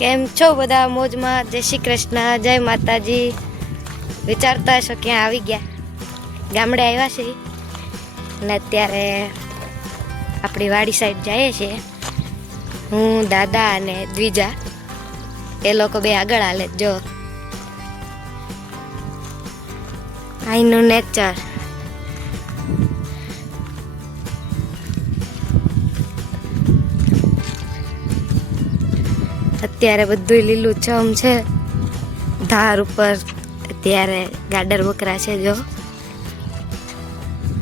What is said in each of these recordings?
કેમ છો બધા મોજમાં? જય શ્રી કૃષ્ણ, જય માતાજી. વિચારતા હશો ક્યાં આવી ગયા? ગામડે આવ્યા છે અને અત્યારે આપણી વાડી સાઈડ જઈએ છીએ. હું, દાદા અને દ્વિજા, એ લોકો બે આગળ હાલે. જો અહીંનું નેચર. અત્યારે બધું લીલું છમ છે. ધાર ઉપર અત્યારે ગાડર બકરા છે. જો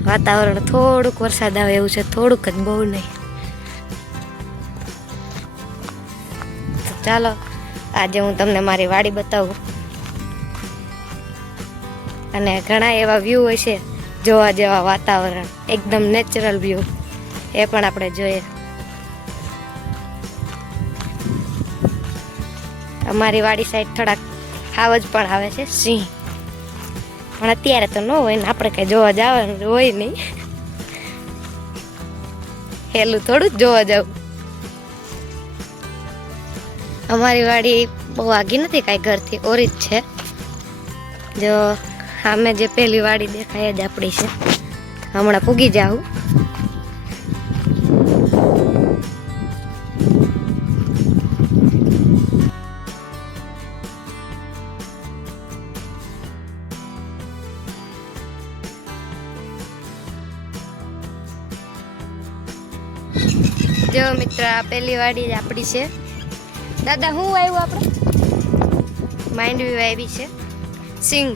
વાતાવરણ થોડુંક વરસાદ આવે એવું છે, થોડુંક જ, બહુ નહીં. ચાલો આજે હું તમને મારી વાડી બતાવું અને ઘણા એવા વ્યૂ હશે જોવા જેવા, વાતાવરણ એકદમ નેચરલ વ્યૂ, એ પણ આપણે જોઈએ. અમારી વાડી સાઈડ થોડાક હાવજ પણ આવે છે, સિંહ, પણ અત્યારે તો ન હોય ને, આપણે કઈ જોવા જવાનું હોય નહીં. હેલું થોડું જ જોવા જવું. અમારી વાડી બહુ આગી નથી, કાંઈ ઘરથી ઓરી જ છે. જો સામે જે પેલી વાડી દેખાય જ આપણી છે. હમણાં પૂગી જાઉં. જો મિત્ર, આ પેલી વાડી જ આપણી છે. દાદા શું વાવ્યું આપણે? માંડવી વાવી છે, સિંગ.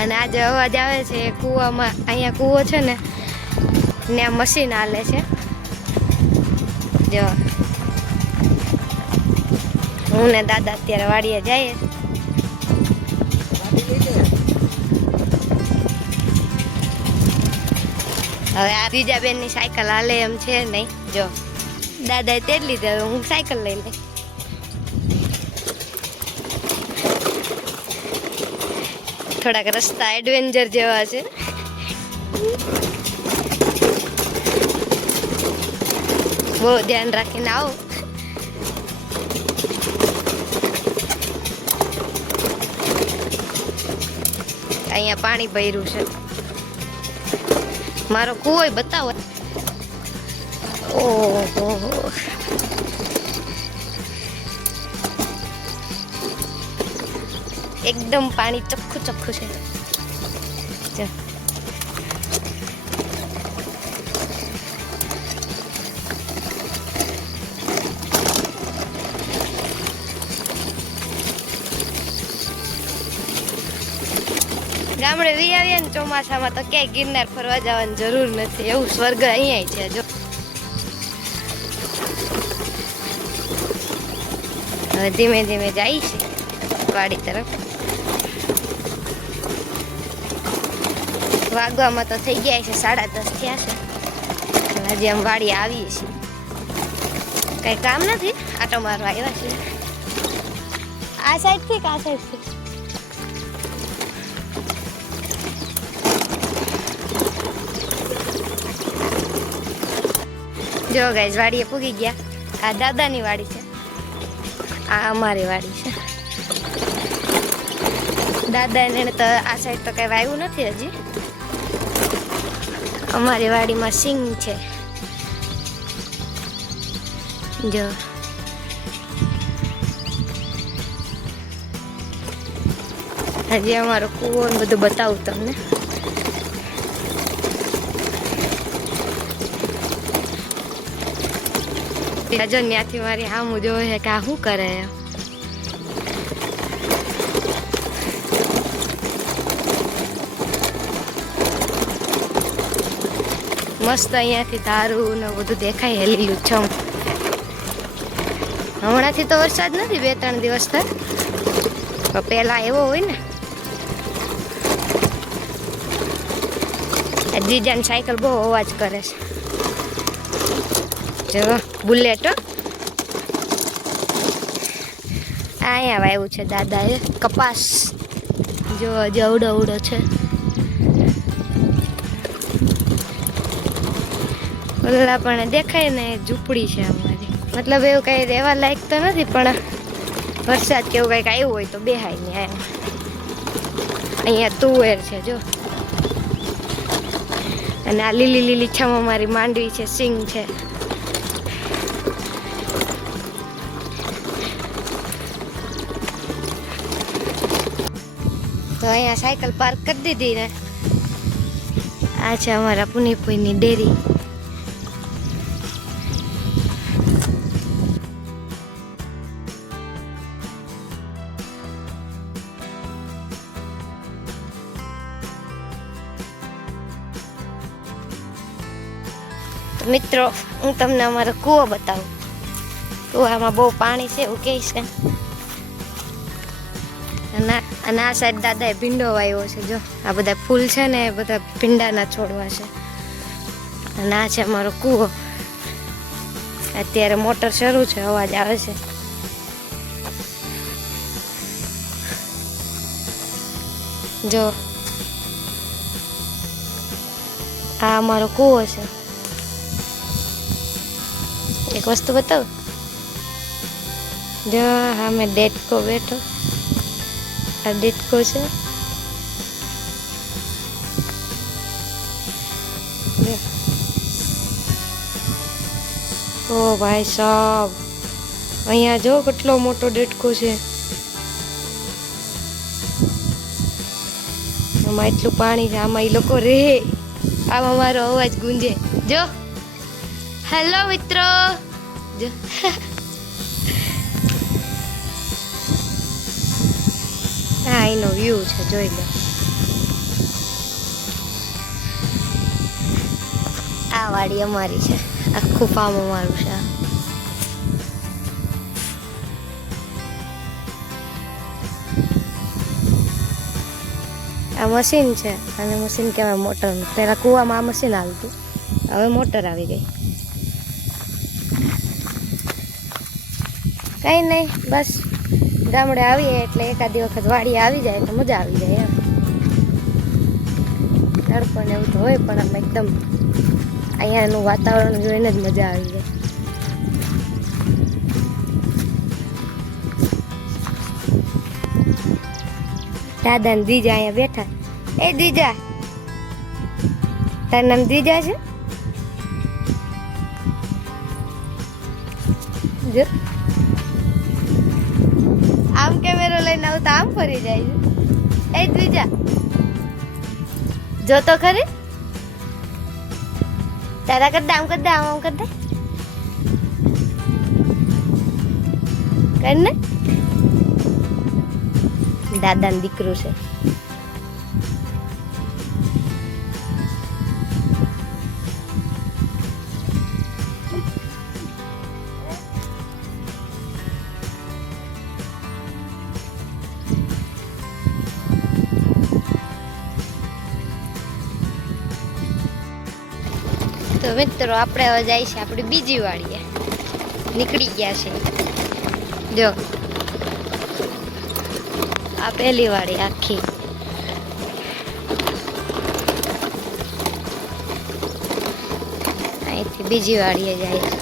અને આ જે અવાજ આવે છે એ કૂવામાં, અહીંયા કૂવો છે ને, ત્યાં મશીન હાલે છે. જો હું ને દાદા અત્યારે વાડીએ જઈએ. હવે આ બીજા બેનની સાયકલ હાલે એમ છે નહીં. જો દાદાએ તે જ લીધે, હવે હું સાયકલ લઈ લઈ. થોડાક રસ્તા એડવેન્ચર જેવા છે. બહુ ધ્યાન રાખીને આવો. અહીંયા પાણી ભર્યું છે. મારો કૂવો બતાવો. ઓહો, એકદમ પાણી ચોખ્ખું ચોખ્ખું છે. ગામડે વી આવીએ ને ચોમાસામાં તો ક્યાંય ગિરનાર ફરવા જવાની જરૂર નથી. એવું સ્વર્ગ અહીંયા છે. જો હવે ધીમે ધીમે જાય છે વાડી તરફ. વાગવામાં તો થઈ ગયા છે 10:30 થયા છે. હજી આમ વાડી આવીએ છીએ, કઈ કામ નથી, આટો મારવા આવ્યા છીએ. આ સાઈડ થી આ સાઈડ થી. જો ગાઈસ, વાડીએ પૂગી ગયા. આ દાદાની વાડી છે, આ અમારી વાડી છે. દાદા એને તો આ સાઈડ તો કઈ વાવ્યું નથી હજી. અમારી વાડીમાં સિંગ છે. જો હજી અમારો કૂવો ને બધું બતાવું તમને. જો ત્યાંથી મારી હામું જોવે છે કે આ શું કરે. મસ્ત અહીંયાથી ધારું ને બધું દેખાય, લીલું છમ. હમણાંથી તો વરસાદ નથી, 2-3 દિવસ થાય, પેલા એવો હોય ને. જીજાની સાયકલ બહુ અવાજ કરે છે. જો બુલેટ, અહીંયા વાવ્યું છે દાદાએ કપાસ. જો અવડો અવડો છે. ઓલા પણ દેખાય ને, ઝૂંપડી છે અમારી. મતલબ એવું કઈ રહેવા લાયક તો નથી, પણ વરસાદ કેવું કંઈક આવ્યું હોય તો બેહાય ને અહીંયા તુવેર છે જો, અને આ લીલી લીલી છામ મારી માંડવી છે, સિંગ છે. તો અહીંયા સાયકલ પાર્ક કરી દીધી ને આ છે અમારા પુનીપુઈની ડેરી. તો મિત્રો હું તમને અમારો કૂવો બતાવું. કૂવામાં બહુ પાણી છે એવું કહે છે. અને આ સાઈડ દાદાએ ભીંડો વાવ્યો છે જો, આ બધા ફૂલ છે ને એ બધા ભીંડાના છોડવા છે. અને આ છે અમારો કૂવો. અત્યારે મોટર શરૂ છે, અવાજ આવે છે. જો આ અમારો કૂવો છે. એક વસ્તુ બતાવું, જો હા મેં ડેટકો બેઠો, આ ડેટકો છે. ઓ ભાઈ સાહેબ, અહીંયા જો કેટલો મોટો ડેટકો છે. આમાં એટલું પાણી છે, આમાં એ લોકો રહે, આમાં મારો અવાજ ગુંજે. જો હેલો મિત્રો, જો હા એનો વ્યૂ છે, જોઈ લો. આ વાડી અમારી છે, આખું ફાર્મ અમારું છે. આ મશીન છે, અને મશીન કહેવાય મોટર. પહેલા કૂવામાં આ મશીન આવતું, હવે મોટર આવી ગઈ. કંઈ નહીં, બસ ગામડે આવીએ એટલે એકાદી વખત વાડી આવી જાય તો મજા આવી જાય એમ. તડકો ને એવું તો હોય, પણ આમ એકદમ અહીંયાનું વાતાવરણ જોઈને જ મજા આવી જાય. દાદા ને દીજા અહીંયા બેઠા. એ દીજા, તારું નામ દીજા છે? જો આમ કેમેરો લઈને આવું તો આમ ફરી જાય છે. એ દીજા જો તો ખરી, તારા કર દે, આમ કર દે, આમ કર દે, કર ને. દાદાનું દીકરું છે. તો મિત્રો આપણે હવે જાય છે આપણી બીજી વાડીએ. નીકળી ગયા છે જો, આ પહેલી વાડી આખી. અહીંથી બીજી વાડીએ જાય છે.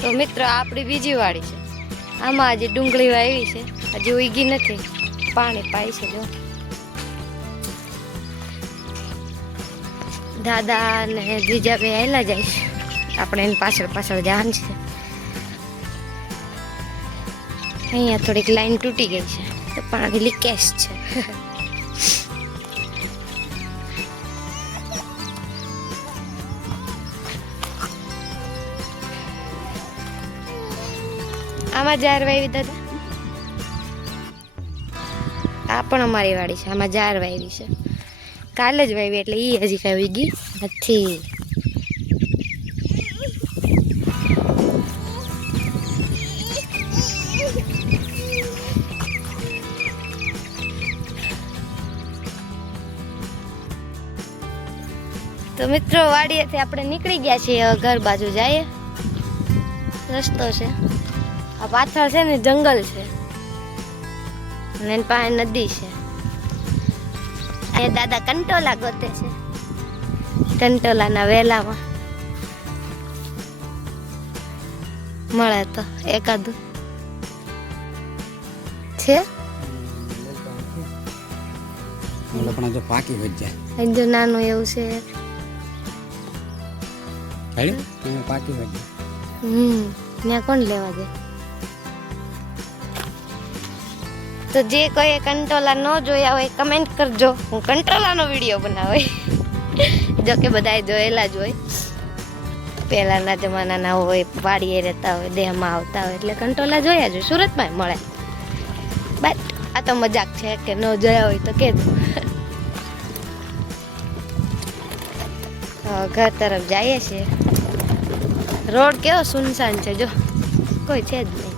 તો મિત્રો આપણી બીજી વાડી છે. આમાં હજી ડુંગળી વાવી છે, હજી ઉગી નથી, પાણી પાય છે. જો દાદા ને બીજા બે આવેલા જાય છે, આપણે એની પાછળ પાછળ જવાનું છે. અહીંયા થોડીક લાઈન તૂટી ગઈ છે તો પાણી લીકેજ છે. આમાં જાર વાવી દાદા, આ પણ અમારી વાડી છે. આમાં જાર વાવી છે, કાલે જ વાવી, એટલે એ હજી કઈ ઉગી નથી. તો મિત્રો વાડીએથી આપણે નીકળી ગયા છીએ, ઘર બાજુ જઈએ. રસ્તો છે. આ પાછળ છે ને જંગલ છે અને એની પાસે નદી છે. એ દાદા કંટોલા ગોતે છે. કંટોલાના વેલામાં મળે તો એકાદું છે. પણ જો પાકી વજ જાય જો નાનું એવું છે. પાકી વજ ત્યાં કોણ લેવા જાય? તો જે કોઈ કંટોલા ન જોયા હોય કમેન્ટ કરજો, હું કંટોલાનો વિડીયો બનાવે. જો કે બધાએ જોયેલા જ હોય, પહેલાના જમાનાના હોય, વાડીએ રહેતા હોય, દેહમાં આવતા હોય એટલે કંટોલા જોયા જ હોય. સુરતમાં મળે. બટ આ તો મજાક છે કે ન જોયા હોય તો કહેજો. ઘર તરફ જઈએ છીએ. રોડ કેવો સુનસાન છે, જો કોઈ છે જ નહીં.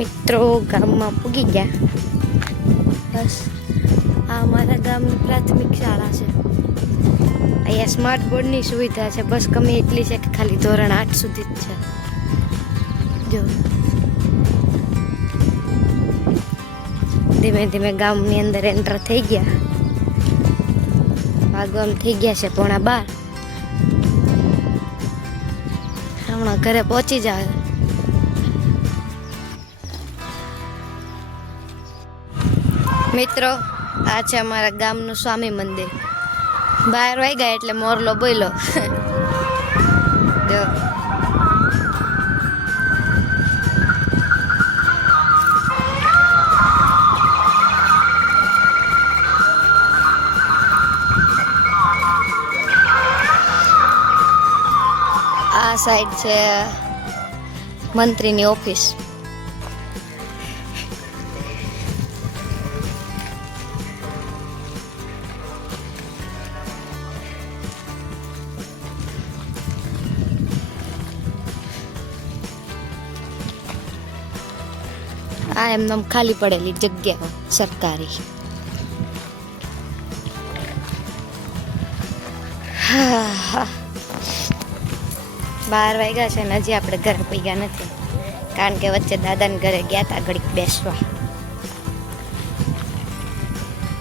મિત્રો ગામમાં પૂગી ગયા. બસ આ અમારા ગામની પ્રાથમિક શાળા છે. અહીંયા સ્માર્ટ બોર્ડની સુવિધા છે. બસ કમી એટલી છે કે ખાલી ધોરણ 8 સુધી જ છે. જો ધીમે ધીમે ગામની અંદર એન્ટર થઈ ગયા. વાગવામ થઈ ગયા છે 11:15. હમણાં ઘરે પહોંચી જાય. મિત્રો આ છે અમારા ગામનું સ્વામી મંદિર. બહાર વાઈ ગયા એટલે મોરલો બોયલો. જો આ સાઈડ છે મંત્રીની ઓફિસ. આ એમને ખાલી પડેલી જગ્યાઓ સરકારી. બાર વાગ્યા છે ને હજી આપણે ઘરે પગ્યા નથી, કારણ કે વચ્ચે દાદાને ઘરે ગયા હતા ઘડીક બેસવા.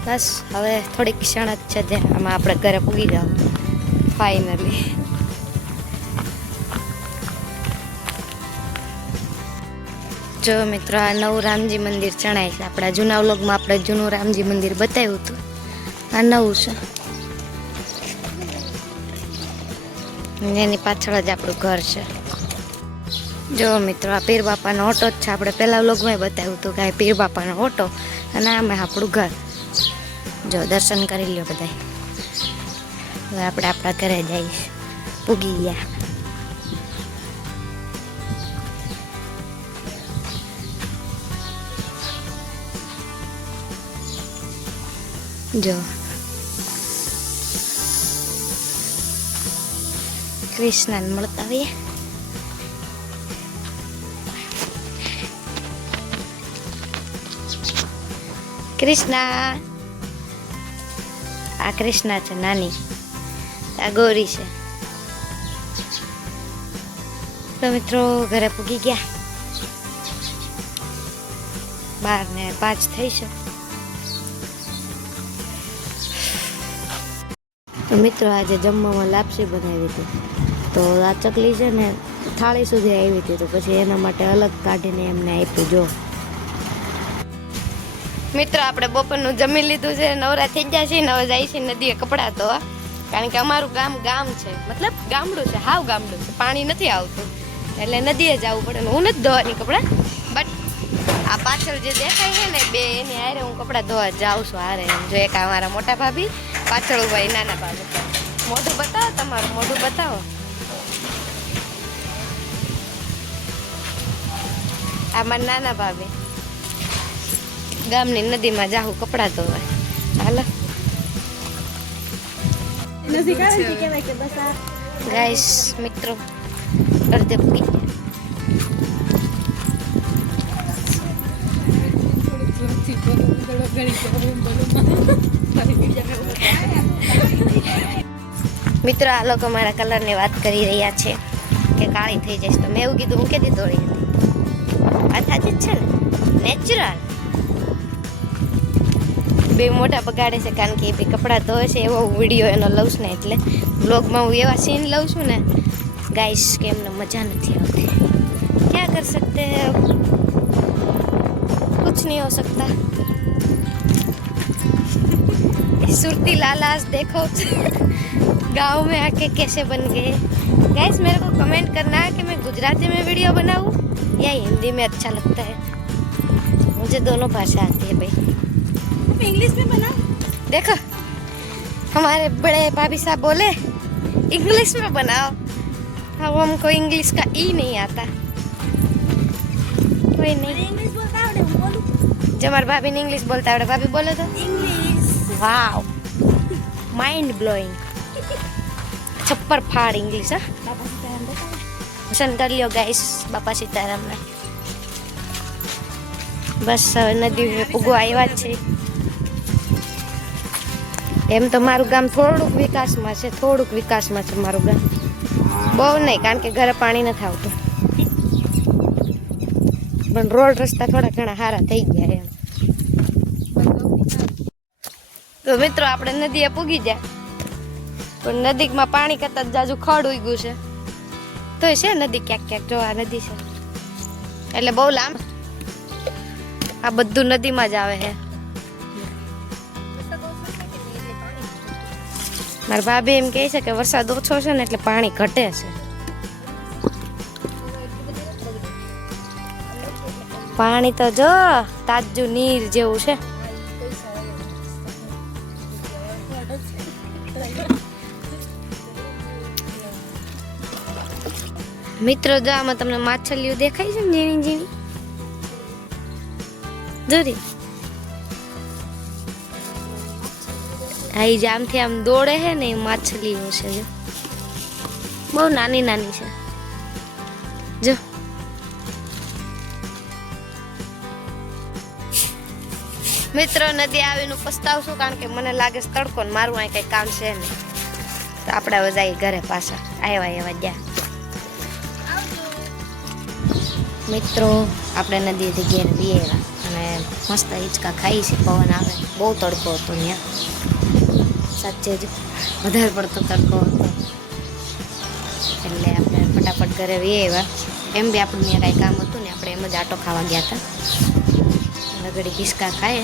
બસ હવે થોડીક ક્ષણ જ છે આમાં આપણે ઘરે પૂગી જાવ ફાઇનલી. જો મિત્રો આ નવું રામજી મંદિર ચણાય છે. આપણા જૂના વ્લોગમાં આપણે જૂનું રામજી મંદિર બતાવ્યું હતું. આ નવું છે. એની પાછળ જ આપણું ઘર છે. જો મિત્રો આ પીર બાપાનો ઓટો જ છે. આપણે પહેલા વ્લોગમાં બતાવ્યું હતું કે આ પીર બાપાનો ઓટો અને આમાં આપણું ઘર. જો દર્શન કરી લ્યો બધા. હવે આપણે આપણા ઘરે જઈશ. પૂગી ગયા. જો કૃષ્ણને મળતા આવીએ. કૃષ્ણ આ કૃષ્ણ છે નાની, આ ગૌરી છે. તો મિત્રો ઘરે પૂગી ગયા. 12:05 થઈ છે. તો મિત્રો આજે જમવામાં લાપસી બનાવી હતી. તો આ ચકલી છે ને થાળી સુધી આવી હતી, તો પછી એના માટે અલગ કાઢીને એમને આપ્યું. જો મિત્રો આપણે બપોરનું જમી લીધું છે, નવરા થઈ ગયા છીએ ને હવે જાય છે નદીએ કપડાં ધોવા. કારણ કે અમારું ગામ છે, મતલબ ગામડું છે, હાવ ગામડું છે, પાણી નથી આવતું એટલે નદીએ જવું પડે. હું નથી ધોવાની કપડાં, બટ આ પાછળ જે દેખાય છે ને બે એની હારે હું કપડાં ધોવા જાઉં છું હારે. જો એક અમારા મોટા ભાભી, પાછળ ભાઈ નાના ભાભી. મોઢું બતાવો, તમારું મોઢું બતાવો. આ મારા નાના ભાભી ગામની નદીમાં જાહું કપડાં ધોવા. હાલો ગાઈસ મિત્રો અડધે પૂગી ગયા. મિત્રો આ લોકો મારા કલરની વાત કરી રહ્યા છે કે કાળી થઈ જઈશ. તો મેં એવું કીધું હું કેથી ધોળી હતી. આ સાચી જ છે ને, નેચરલ. બે મોટા બગાડે છે કારણ કે એ બે કપડાં ધોવે છે એવો વિડીયો એનો લઉં છું ને, એટલે બ્લોગમાં હું એવા સીન લઉં છું ને ગાઈસ કે એમને મજા નથી આવતી. ક્યાં કર સકતે હૈ, कुछ नहीं हो सकता. सुरती लालास देखो गाँव में आके कैसे बन गए. गाइस मेरे को कमेंट करना है कि मैं गुजराती में वीडियो बनाऊं या हिंदी में अच्छा लगता है. मुझे दोनों भाषा आती है भाई. इंग्लिश में बना देखो, हमारे बड़े भाभी साहब बोले इंग्लिश में बनाओ. अब हमको इंग्लिश का ई नहीं आता. कोई नहीं, इंग्लिश बोलता है बोलूं. जो हमारे भाभी ने इंग्लिश बोलता है भाभी बोले तो इंग्लिश. Wow, mind blowing. छप्पर फाड़ इंग्लिश. हाँ दर्शन कर लियो गाइस बापा सीताराम ने. बस नदी પૂગવા આવ્યા છે. એમ તો મારું ગામ થોડુંક વિકાસમાં છે, થોડુંક વિકાસમાં છે મારું ગામ. બહુ નહીં કારણ કે ઘરે પાણી નથી આવતું, પણ રોડ રસ્તા થોડા ઘણા સારા થઈ ગયા એમ. તો મિત્રો આપણે નદીએ પૂગી જાય, પણ નદીમાં પાણી કરતા જાજુ ખડ ઉગ્યું છે. તો છે નદી ક્યાંક ક્યાંક જો આ નદી છે એટલે બહુ લાંબ. આ બધું નદીમાં જ આવે છે. મારા ભાભી એમ કહે છે કે વરસાદ ઓછો છે ને એટલે પાણી ઘટે છે. પાણી તો જો તાજું નીર જેવું છે. મિત્રો જો આમાં તમને માછલીઓ દેખાય છે ને ઝીણી ઝીણી જોરી. આ ઈ જામથી આમ દોડે છે ને એ માછલીઓ છે. જો બહુ નાની નાની છે. જો મિત્રો નદી આવીને પસ્તાવશું કારણ કે મને લાગે છે તડકો ને મારું અહીં કઈ કામ છે નહીં. તો આપણે હવે જઈએ ઘરે પાછા. આવ્યા એવા ગયા મિત્રો. આપણે નદીએથી ઘેર બી આવ્યા અને મસ્ત હિંચકા ખાઈ છે. પવન આવે, બહુ તડકો હતો ત્યાં. સાચે જ વધારે પડતો તડકો હતો એટલે આપણે ફટાફટ ઘરે વી આવ્યા. એમ બી આપણું ત્યાં કાંઈ કામ હતું ને, આપણે એમ જ આટો ખાવા ગયા હતા. ઘડી હિંચકા ખાઈએ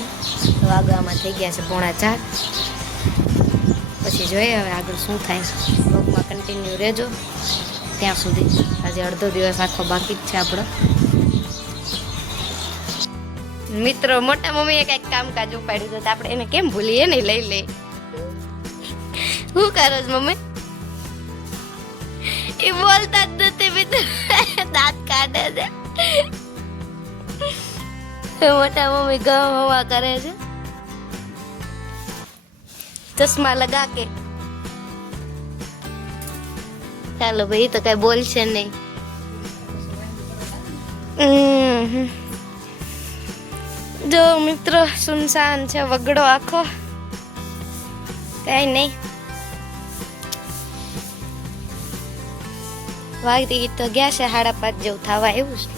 તો આગળમાં થઈ ગયા છે 3:45. પછી જોઈએ હવે આગળ શું થાય. બ્લોગમાં કન્ટિન્યુ રહેજો ત્યાં સુધી. આજે અડધો દિવસ આખો બાકી જ છે આપણો. મિત્રો મોટા મમ્મીએ કંઈક કામકાજ ઉપાડ્યું તો આપણે એને કેમ ભૂલીએ નહીં લઈ લઈ. શું કરો છો મમ્મી? એ બોલતા જ નથી મિત્રો, દાંત કાઢે છે. મોટા મમ્મી ગમ હવા કરે છે ચશ્મા લગા કે. ચાલો ભાઈ તો કઈ બોલશે નહીં. જો મિત્રો સુનસાન છે વગડો આખો, કઈ નહીં. વાગતી તો ગયા છે 5:30 જેવું થવા એવું છે.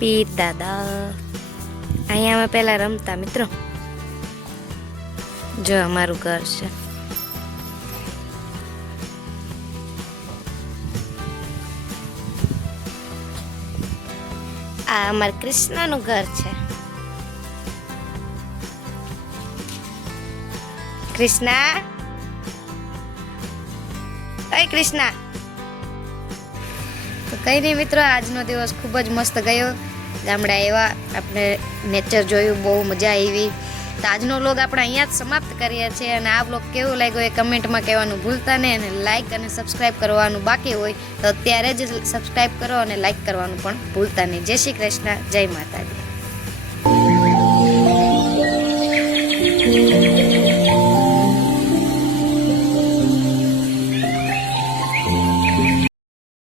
પીર દાદા અહીંયા અમે પહેલા રમતા મિત્રો. જો અમારું ઘર છે. આ અમાર કૃષ્ણનું ઘર છે. કૃષ્ણા, ઓય કૃષ્ણા. તો કઈ નહીં મિત્રો, આજનો દિવસ ખૂબ જ મસ્ત ગયો. ગામડે આવ્યા, આપણે નેચર જોયું, બહુ મજા આવી. તો આજનો વ્લોગ આપણે અહીંયા જ સમાપ્ત કરીએ છીએ અને આ વ્લોગ કેવો લાગ્યો એ કમેન્ટમાં કહેવાનું ભૂલતા નહીં અને લાઇક અને સબસ્ક્રાઇબ કરવાનું બાકી હોય તો અત્યારે જ સબસ્ક્રાઇબ કરો અને લાઇક કરવાનું પણ ભૂલતા નહીં. જય શ્રી કૃષ્ણ, જય માતાજી.